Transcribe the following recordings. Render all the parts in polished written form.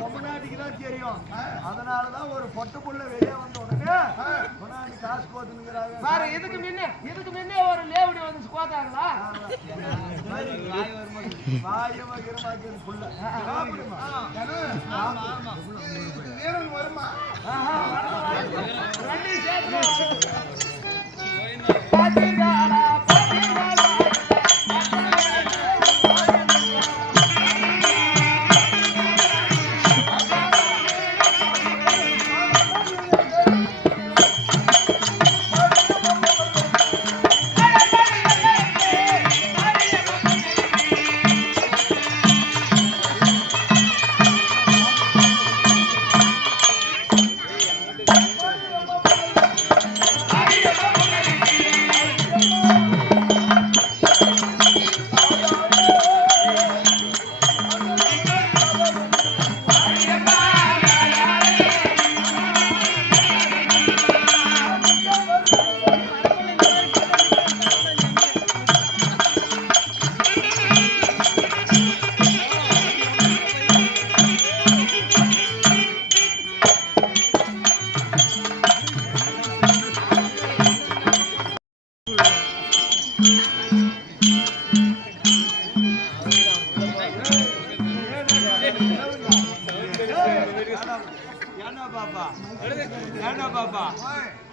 பொம்மநாட்டிக்குதான் தெரியும். அதனாலதான் ஒரு பொட்டு புள்ள வெளியே வந்த உடனே பொன்னாடி காசு போட்டுங்கிறாங்க. இதுக்கு முன்னே ஒரு லேவடி வந்து கோத்தாங்களா வருமா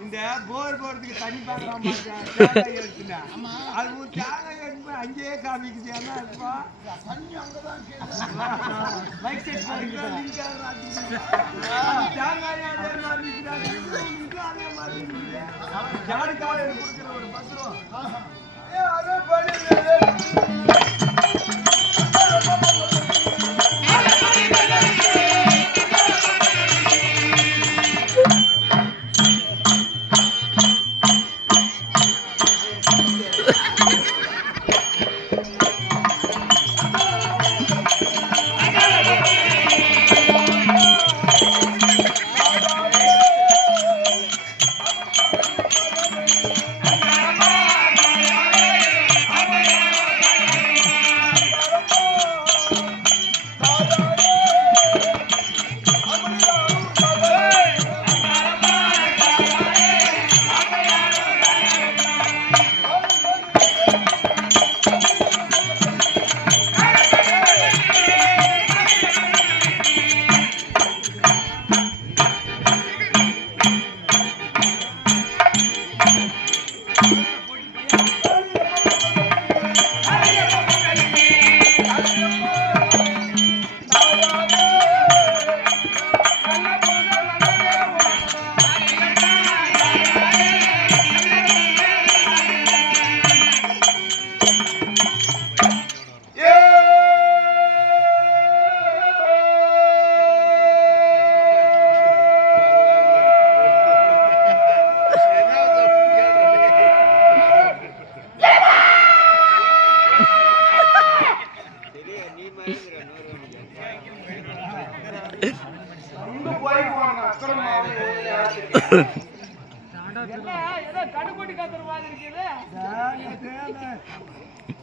இந்த போர் போறதுக்கு தண்ணி பார்க்கலாம் அது ஒரு தேங்காய் எடுத்து அங்கேயே காமிக்குது. ஏன்னா இப்போ தண்ணி அங்கதான் தேங்காய் அதே மாதிரி அதே மாதிரி ஜாடுக்காக கொடுக்குற ஒரு 10 ரூபா அதே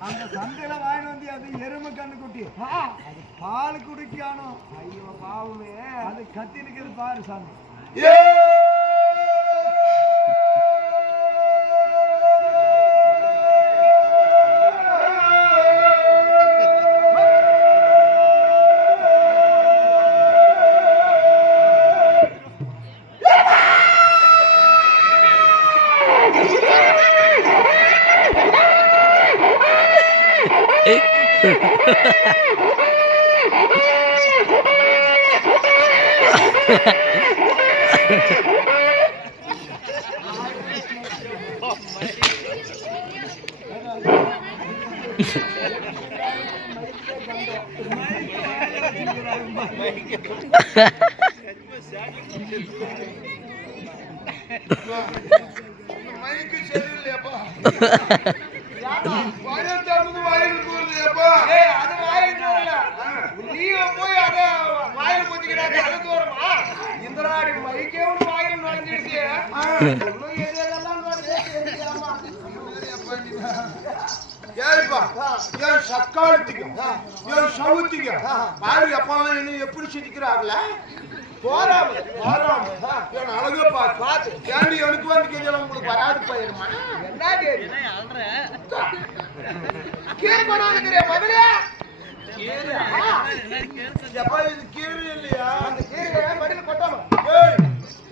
அந்த சந்தையில வாங்கி வந்து அது எருமை கண்ணு குட்டி பால் குடிக்கணும். ஐயோ பாவமே அது கத்தி இருக்கிறது பாரு சாமி. மைக்கு சரியில்லையாப்பா போய் அத வாயில போச்சுக்கிறாங்க அது தூரமா இந்த நாடு மைக்கே ஒன்று வாயில நுழைஞ்சிருச்சு என் சக்காலத்துக்கு என் சவுத்துக்கு பாரு அப்பா என்ன எப்படி சிரிக்கிறாங்கள போறாம போறாம என் அழக பார்த்து ஏண்டி எனக்கு வந்து கேட்கல உங்களுக்கு வராது போயிருமா என்ன கேட்கணும் முதல்ல எப்பா இது கீரை இல்லையா அந்த கீரை மடியில கொட்டாமா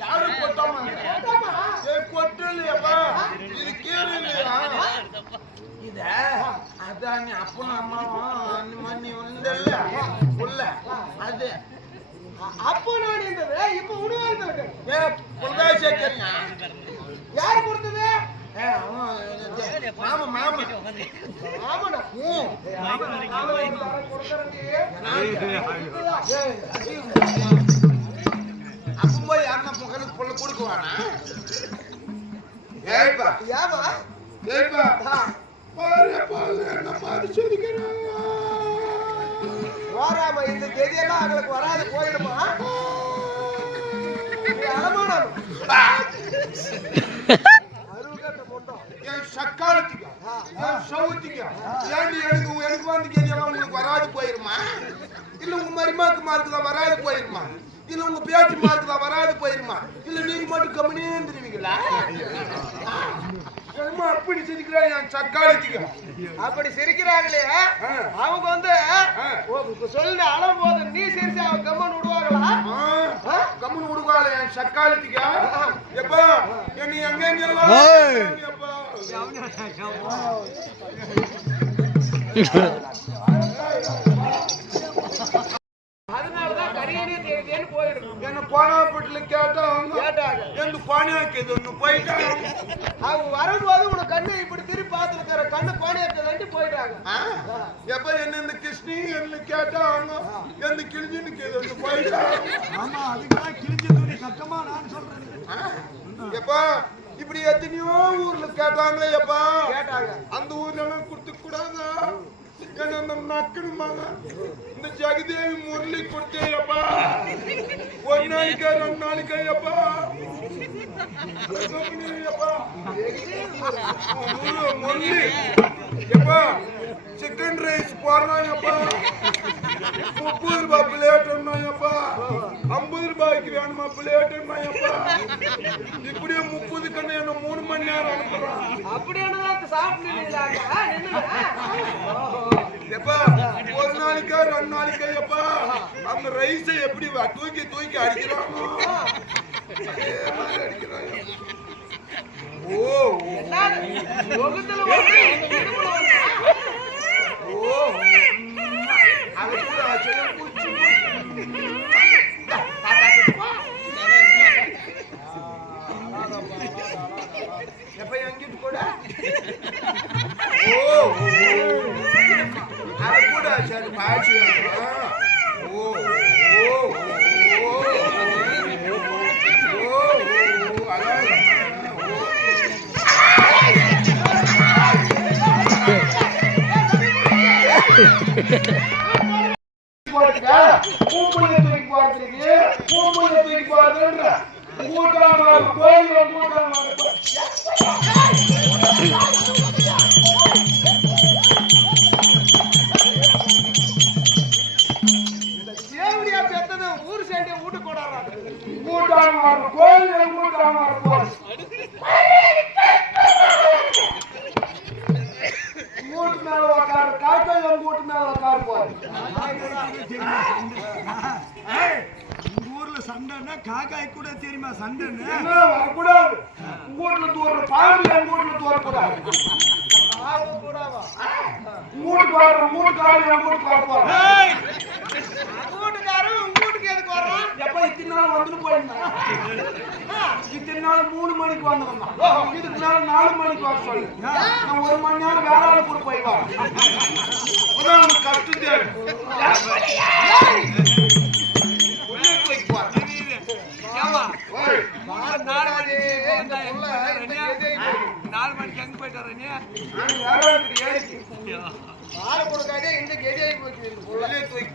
யாரும் கொட்டாமா கொட்டு இல்லையாப்பா இது கீரை இல்லையா இத அதான் அப்பனும் அம்மாவும் நீ வந்தல்ல உள்ள அது அப்போ நான் இருந்தது இப்ப உணவாளத்துல புள்ளதாய் சேர்க்கறீங்க யாரு கொடுத்தது மாமா மாமா மாமனா அப்ப போய் அண்ணா புகழுக்கு புள்ள கொடுக்குவானா ஏப்பா ஏமா ஏப்பா பாரு பாரு என்ன பாரு சொல்லிக்கிறேன் வாராம இந்த தெரியெல்லாம் அவங்களுக்கு வராது போயிடுமா அலமானம் என் சக்காலத்துக்கு என் சவுத்துக்கு ஏண்டி எனக்கு வந்து கேட்கலாம் உங்களுக்கு வராது போயிருமா இல்ல உங்க மருமாக்கு மார்க்குதான் வராது போயிருமா இல்ல உங்க பேச்சு மார்க்குதான் வராது போயிருமா இல்ல நீங்க மட்டும் கம்முனே தெரிவிங்களா அப்படி சிரிக்கிறாங்க என் சக்காலத்துக்கு அப்படி சிரிக்கிறாங்களே அவங்க வந்து சொல்லு அளவு போது நீ சிரிச்சு அவங்க கம்மன் விடுவாங்களா கம்மன் விடுவாங்கள என் சக்காலத்துக்கு எப்பா நீ எங்க அதனாலதான் கரியனே தேடியேன்னு போயிடும் என்ன கோணாப்பட்டில கேட்டாங்க எந்த கோணியாக்குது ஒண்ணு போயிட்டாங்க அவங்க வரும்போது உனக்கு கண்ணு இப்படி திருப்பி பார்த்துருக்கிற கண்ணு கோணியாக்குதுன்ட்டு போயிட்டாங்க எப்ப என்ன இந்த கிருஷ்ணி என்ன கேட்டாங்க எந்த கிழிஞ்சுன்னு கேது போயிட்டாங்க ஆமா அதுக்கெல்லாம் கிழிஞ்ச துணி சத்தமா நான் சொல்றேன் எப்பா இப்படி எத்தனையோ ஊர்ல கேட்டாங்களே எப்பா கேட்டாங்க அந்த ஊர்ல எல்லாம் கொடுத்து கூடாதா என்ன நக்கணுமாங்க இந்த ஜெகதேவி முரளி கொடுத்தேப்பா ஒரு நாளைக்கா 2 நாளைக்கா எப்பா முரளி எப்பா சிக்கன் ரைஸ் போடுறாங்கப்பா 30 ரூபாய் பிளேட் என்னப்பா 50 ரூபாய்க்கு வேணுமா பிளேட் என்னப்பா இப்படியே 30 கண்ணு என்ன 3 மணி நேரம் அனுப்புறான் அப்படியே எப்பா ஒரு நாளைக்கா 2 நாளைக்கா எப்பா அந்த ரைஸை எப்படி தூக்கி தூக்கி அடிக்கிறானோ அடிக்கிறாங்க ஓ எப்ப எங்கிட்டு கூட அது கூட சரி பாய்ச்சி ஊர் சேர்ந்து வீட்டு கொண்டாடுறாங்க மூட்டு மேல உக்காரு காக்கா மூட்டு மேல உக்காரு போய் ஊர்ல சண்டைன்னா காக்காய் கூட தெரியுமா சண்டைன்னு வரக்கூடாது வீட்டுல தூர பாம்பு என் வீட்டுல தூரக்கூடாது மூட்டுக்காரன் மூட்டுக்காரன் என் வீட்டுக்காரர் போறேன் வீட்டுக்காரன் உங்க வீட்டுக்கு எதுக்கு வர்றான் எப்ப இத்தனை நாள் வந்துட்டு போயிருந்தான் இத்தனை நாள் 3 மணிக்கு வந்திருந்தான் இதுக்கு நாள் 4 மணிக்கு வர சொல்லு நான் 1 மணி நேரம் வேற ஆளு கூட போய் வரேன் ஏறிக்கு பால் கொடுக்காதே இந்த கெடியாகி போச்சு புள்ளே தூக்கி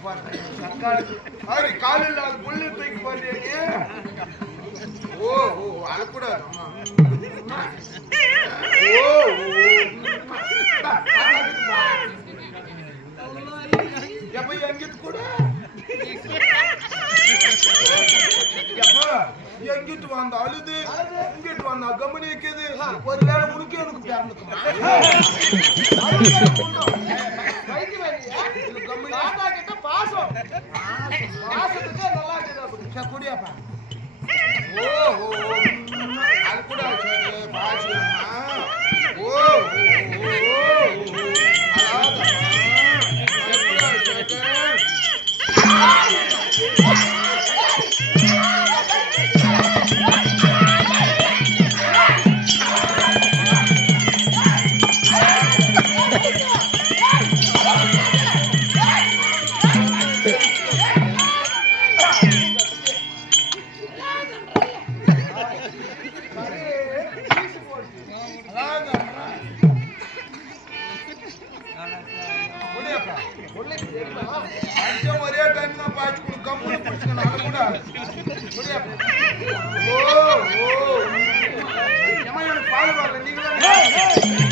பாரு காலில் அது புள்ளே தூக்கி பாரு ஓ ஓ அழக்கூடாது ஓ எப்ப எங்கிட்டு கூட எங்கிட்டு வந்த அழுது இங்கிட்டு வந்தா கவனிக்குது ஒரு வேலை உனக்கு எனக்கு பிறந்துக்குமா பாசம் பாசத்துக்கு நல்லா இருக்குது குடியாப்பா ஓ ஓ அது கூட பாசியம்மா ஓ ஒரே டைம் தான் பாய்ச்சி கொடு கம்முன்னு பிடிச்சிக்கணும் கூட ஓ ஓ எனக்கு பால் வரல நீங்க